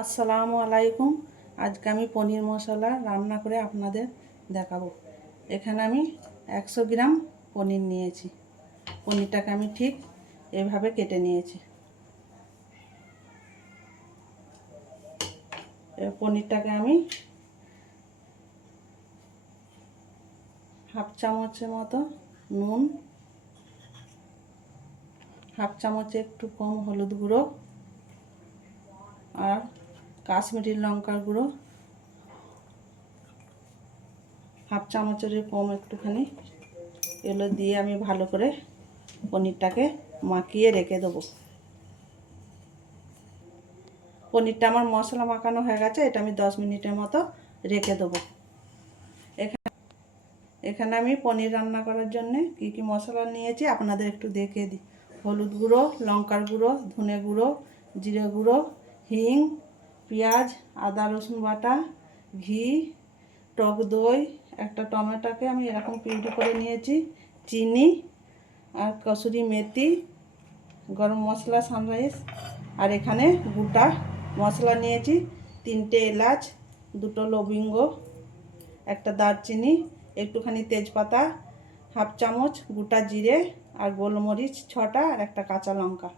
আসসালামু আলাইকুম। আজকে আমি পনির মশলা রান্না করে আপনাদের দেখাবো। এখানে আমি 100 গ্রাম পনির নিয়েছি। পনিরটাকে আমি ঠিক এভাবে কেটে নিয়েছি। পনিরটাকে আমি হাফ চামচের মতো নুন, হাফ চামচে একটু কম হলুদ গুঁড়ো আর কাশ্মীরি লঙ্কার গুঁড়ো হাফ চামচের কম একটুখানি, এগুলো দিয়ে আমি ভালো করে পনিরটাকে মাখিয়ে রেখে দেবো। পনিরটা আমার মশলা মাখানো হয়ে গেছে, এটা আমি 10 মিনিটের মতো রেখে দেবো। এখানে আমি পনির রান্না করার জন্য কি কি মশলা নিয়েছি আপনাদের একটু দেখিয়ে দিই। হলুদ গুঁড়ো, লঙ্কার গুঁড়ো, ধনে গুঁড়ো, জিরে গুঁড়ো, হিং, পেঁয়াজ, আদা রসুন বাটা, ঘি, টক দই, একটা টমেটোকে আমি এরকম পিউরি করে নিয়েছি, চিনি আর কসুরি মেথি, গরম মশলা সানরাইজ, আর এখানে গোটা মশলা নিয়েছি 3টে এলাচ, 2টো লবঙ্গ, একটা দারচিনি, একটুখানি তেজপাতা, হাফ চামচ গোটা জিরে আর গোলমরিচ 6টা আর একটা কাঁচা লঙ্কা।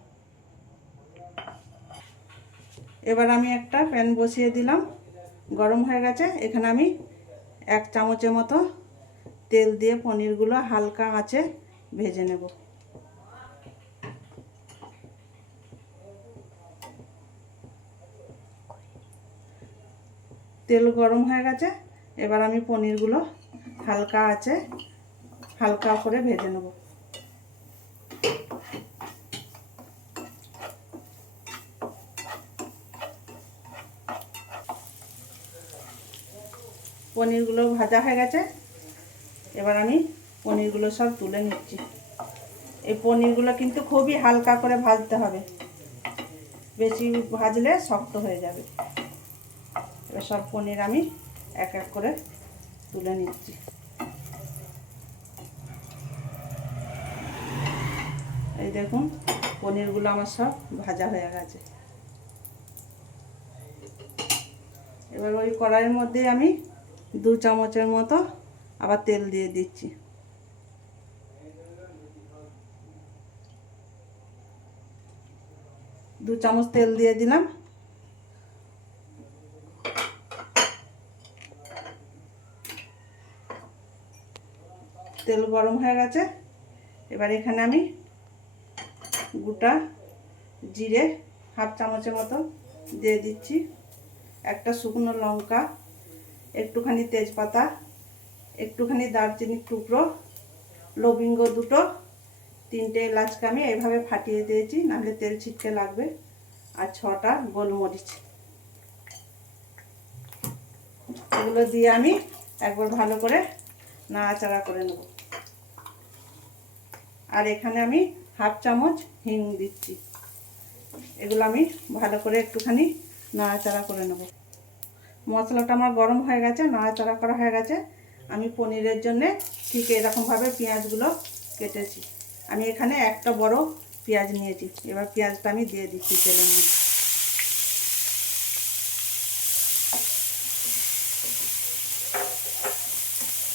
এবার আমি একটা প্যান বসিয়ে দিলাম, গরম হয়ে গেছে। এখানে আমি 1 চামচের মতো তেল দিয়ে পনিরগুলো হালকা আঁচে ভেজে নেব। তেল গরম হয়ে গেছে, এবার আমি পনিরগুলো হালকা আঁচে হালকা করে ভেজে নেব। পনিরগুলো ভাজা হয়ে গেছে, এবার আমি পনিরগুলো সব তুলে নিচ্ছি। এই পনিরগুলো কিন্তু খুবই হালকা করে ভাজতে হবে, বেশি ভাজলে শক্ত হয়ে যাবে। এবার সব পনির আমি এক এক করে তুলে নিচ্ছি। এই দেখুন পনিরগুলো আমার সব ভাজা হয়ে গেছে। এবার ওই কড়াইয়ের মধ্যে আমি 2 চামচের মতো আবার তেল দিয়ে দিচ্ছি। দু চামচ তেল দিয়ে দিলাম। তেল গরম হয়ে গেছে, এবার এখানে আমি গোটা জিরে হাফ চামচের মতো দিয়ে দিচ্ছি, একটা শুকনো লঙ্কা, একটুখানি তেজপাতা, একটুখানি দারচিনির টুকরো, লবঙ্গ 2টো, 3টে এলাচকে আমি এইভাবে ফাটিয়ে দিয়েছি, নাহলে তেল ছিটকে লাগবে, আর 6টা গোলমরিচ। এগুলো দিয়ে আমি একবার ভালো করে নাড়াচাড়া করে নেব। আর এখানে আমি হাফ চামচ হিং দিচ্ছি। এগুলো আমি ভালো করে একটুখানি নাড়াচাড়া করে নেব। মশলাটা আমার গরম হয়ে গেছে, নাড়াচাড়া করা হয়ে গেছে। আমি পনিরের জন্য ঠিক এরকমভাবে পেঁয়াজগুলো কেটেছি। আমি এখানে একটা বড় পেঁয়াজ নিয়েছি। এবার পেঁয়াজটা আমি দিয়ে দিচ্ছি তেলের মধ্যে।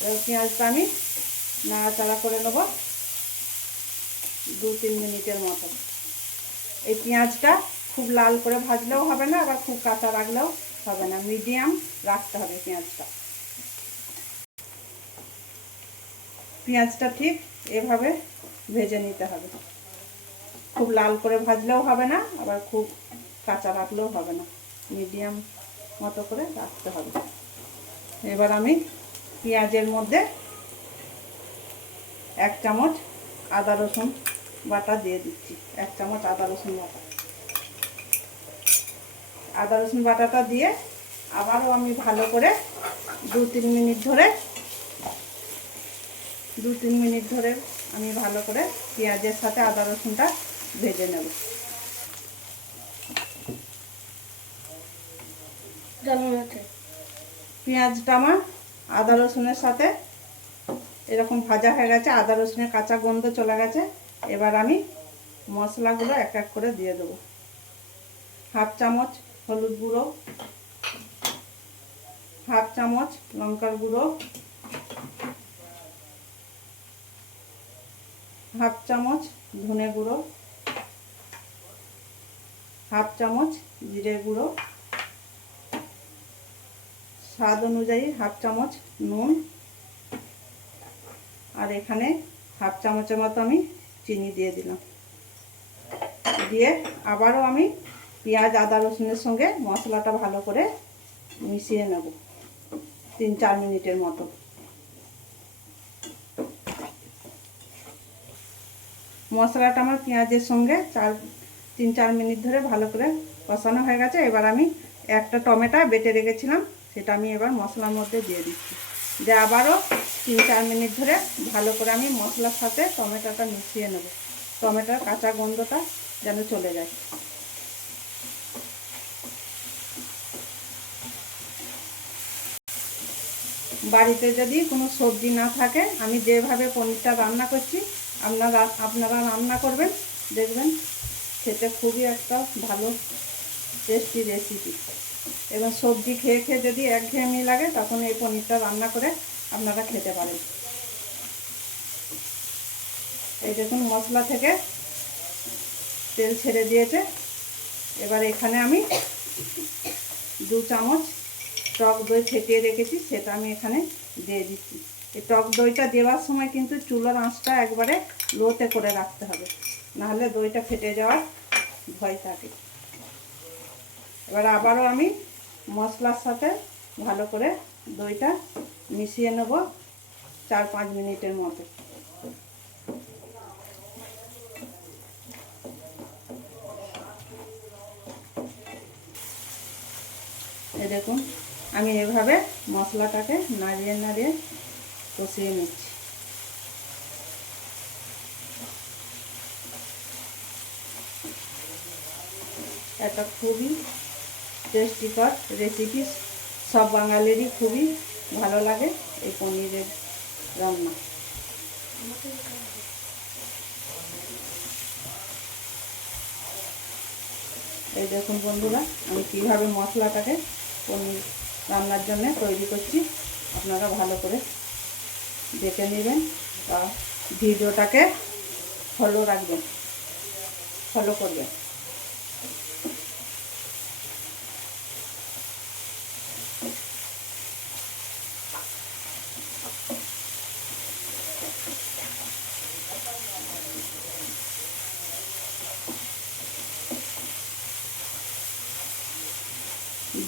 এবার পেঁয়াজটা আমি নাড়াচাড়া করে নেব 2-3 মিনিটের মতো। এই পেঁয়াজটা খুব লাল করে ভাজলেও হবে না, আবার খুব কাঁচা রাখলেও হবে না, মিডিয়াম রাখতে হবে পেঁয়াজটা। পেঁয়াজটা ঠিক এভাবে ভেজে নিতে হবে, খুব লাল করে ভাজলেও হবে না, আবার খুব কাঁচা রাখলেও হবে না, মিডিয়াম মতো করে রাখতে হবে। এবার আমি পেঁয়াজের মধ্যে 1 চামচ আদা রসুন বাটা দিয়ে দিচ্ছি। 1 চামচ আদা রসুন বাটা। আদা রসুন বাটাটা দিয়ে আবারও আমি ভালো করে 2-3 মিনিট ধরে আমি ভালো করে পেঁয়াজের সাথে আদা রসুনটা ভেজে নেব। পেঁয়াজটা আমার আদা রসুনের সাথে এরকম ভাজা হয়ে গেছে, আদা রসুনের কাঁচা গন্ধ চলে গেছে। এবার আমি মশলাগুলো এক এক করে দিয়ে দেবো। হাফ চামচ হলুদ গুঁড়ো, হাফ চামচ লঙ্কার গুঁড়ো, হাফ চামচ ধনে গুঁড়ো, হাফ চামচ জিরে গুঁড়ো, স্বাদ অনুযায়ী হাফ চামচ নুন, আর এখানে হাফ চামচের মতো আমি চিনি দিয়ে দিলাম। দিয়ে আবারও আমি পেঁয়াজ আদা রসুনের সঙ্গে মশলাটা ভালো করে মিশিয়ে নেব 3-4 মিনিটের মতো। মশলাটা আমার পেঁয়াজের সঙ্গে 3-4 মিনিট ধরে ভালো করে কষানো হয়ে গেছে। এবার আমি একটা টমেটো বেটে রেখেছিলাম, সেটা আমি এবার মশলার মধ্যে দিয়ে দিচ্ছি। দিয়ে আবারও 3-4 মিনিট ধরে ভালো করে আমি মশলার সাথে টমেটোটা মিশিয়ে নেব, টমেটোর কাঁচা গন্ধটা যেন চলে যায়। বাড়িতে যদি কোনো সবজি না থাকে, আমি যেভাবে পনিরটা রান্না করছি আপনারা রান্না করবেন, দেখবেন খেতে খুবই একটা ভালো টেস্টি রেসিপি। এবং সবজি খেয়ে খেয়ে যদি একঘেয়েমি লাগে, তখন এই পনিরটা রান্না করে আপনারা খেতে পারেন। এই দেখুন মশলা থেকে তেল ছেড়ে দিয়েছে। এবার এখানে আমি 2 চামচ টক দই ফেটিয়ে রেখেছি, সেটা আমি এখানে দিয়ে দিচ্ছি। এই টক দইটা দেওয়ার সময় কিন্তু চুলার আঁচটা একবারে লোতে করে রাখতে হবে, নাহলে দইটা ফেটে যাওয়ার ভয় থাকে। এবার আবারও আমি মশলার সাথে ভালো করে দইটা মিশিয়ে নেব 4-5 মিনিটের মতো। এই দেখুন আমি এভাবে মশলাটাকে নাড়িয়ে নাড়িয়ে কষিয়ে নিচ্ছি। এটা খুবই টেস্টিকর রেসিপি, সব বাঙালিরই খুবই ভালো লাগে এই পনিরের রান্না। এই দেখুন বন্ধুরা, আমি কীভাবে মশলাটাকে পনির রান্নার জন্য তৈরি করছি, আপনারা ভালো করে দেখে নেবেন। ভিডিওটাকে ফলো রাখবেন, ফলো করবেন।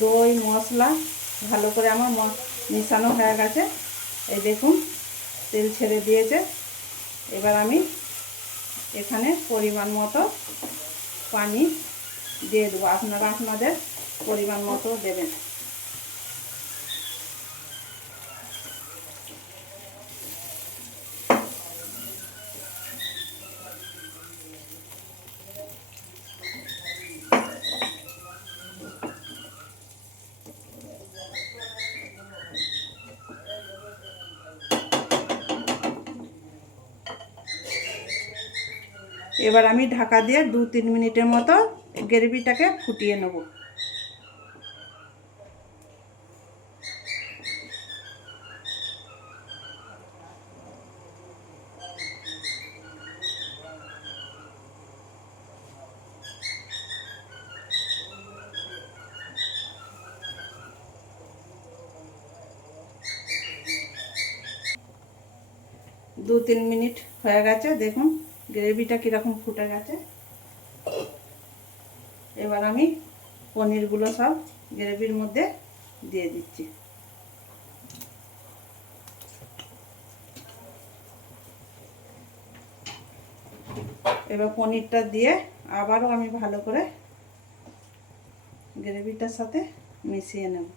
দই মশলা ভালো করে আমার মিশানো হয়ে গেছে। এই দেখুন তেল ছেড়ে দিয়েছে। এবার আমি এখানে পরিমাণ মতো পানি দিয়ে দেবো, আপনারা আপনাদের পরিমাণ মতো দেবেন। এবার আমি ঢাকা দিয়ে 2-3 মিনিটের মতো গ্রেভিটাকে ফুটিয়ে নেব। দু 3 মিনিট হয়ে গেছে, দেখুন গ্রেভিটা কীরকম ফুটে গেছে। এবার আমি পনিরগুলো সব গ্রেভির মধ্যে দিয়ে দিচ্ছি। এবার পনিরটা দিয়ে আবারও আমি ভালো করে গ্রেভিটার সাথে মিশিয়ে নেব।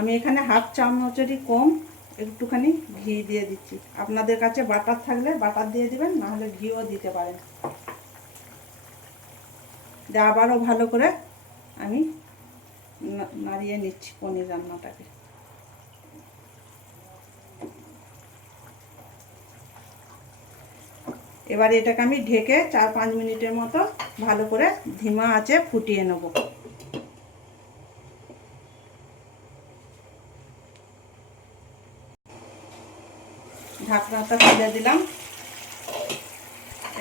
আমি এখানে হাফ চামচেরই কম একটুখানি ঘি দিয়ে দিচ্ছি। আপনাদের কাছে বাটার থাকলে বাটার দিয়ে দিবেন, নাহলে ঘিও দিতে পারেন। আবারও ভালো করে আমি নাড়িয়ে নিচ্ছি পনির রান্নাটাকে। এবার এটাকে আমি ঢেকে 4-5 মিনিটের মতো ভালো করে ধিমা আঁচে ফুটিয়ে নেব। ঢাকনাটা খুলে দিলাম।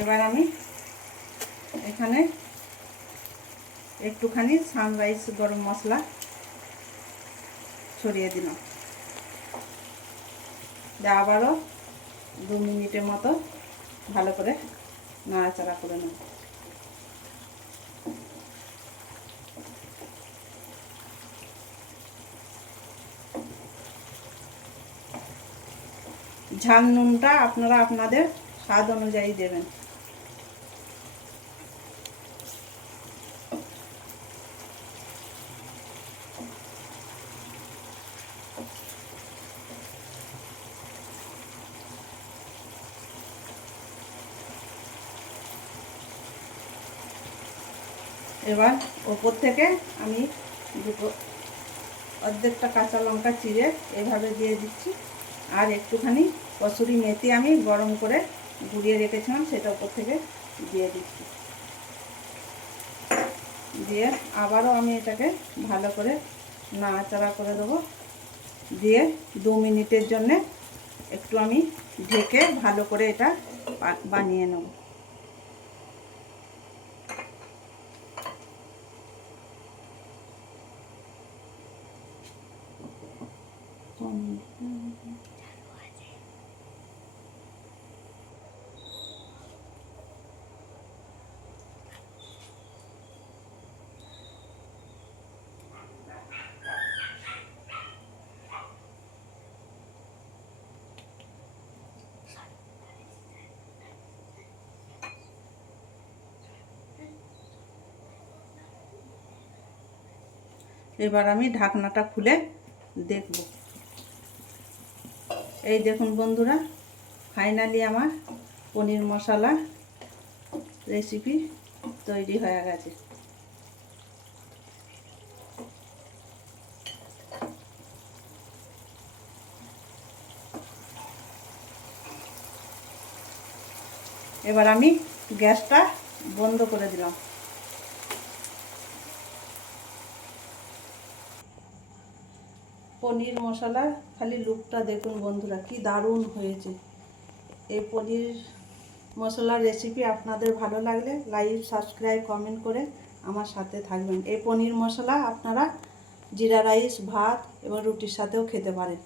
এবার আমি এখানে একটুখানি সানরাইজ গরম মশলা ছড়িয়ে দিলাম। আবারও 2 মিনিটের মতো ভালো করে নাড়াচাড়া করে নেব। ঝাল নুনটা আপনারা আপনাদের স্বাদ অনুযায়ী দেবেন। এবার ওপর থেকে আমি অর্ধেকটা কাঁচা লঙ্কা চিড়ে এভাবে দিয়ে দিচ্ছি, আর একটুখানি কসুরি মেথি আমি গরম করে গুঁড়িয়ে রেখেছিলাম সেটা ওপর থেকে দিয়ে দিচ্ছি। দিয়ে আবারও আমি এটাকে ভালো করে নাড়াচাড়া করে দেবো। দিয়ে 2 মিনিটের জন্যে একটু আমি ঢেকে ভালো করে এটা বানিয়ে নেব। এবার আমি ঢাকনাটা খুলে দেখব। এই দেখুন বন্ধুরা, ফাইনালি আমার পনির মশলা রেসিপি তৈরি হয়ে গেছে। এবার আমি গ্যাসটা বন্ধ করে দিলাম। পনির মশলা খালি লুকটা দেখুন বন্ধুরা, কি দারুণ হয়েছে। এই পনির মশলার রেসিপি আপনাদের ভালো লাগলে লাইক, সাবস্ক্রাইব, কমেন্ট করে আমার সাথে থাকবেন। এই পনির মশলা আপনারা জিরা রাইস, ভাত এবং রুটির সাথেও খেতে পারেন।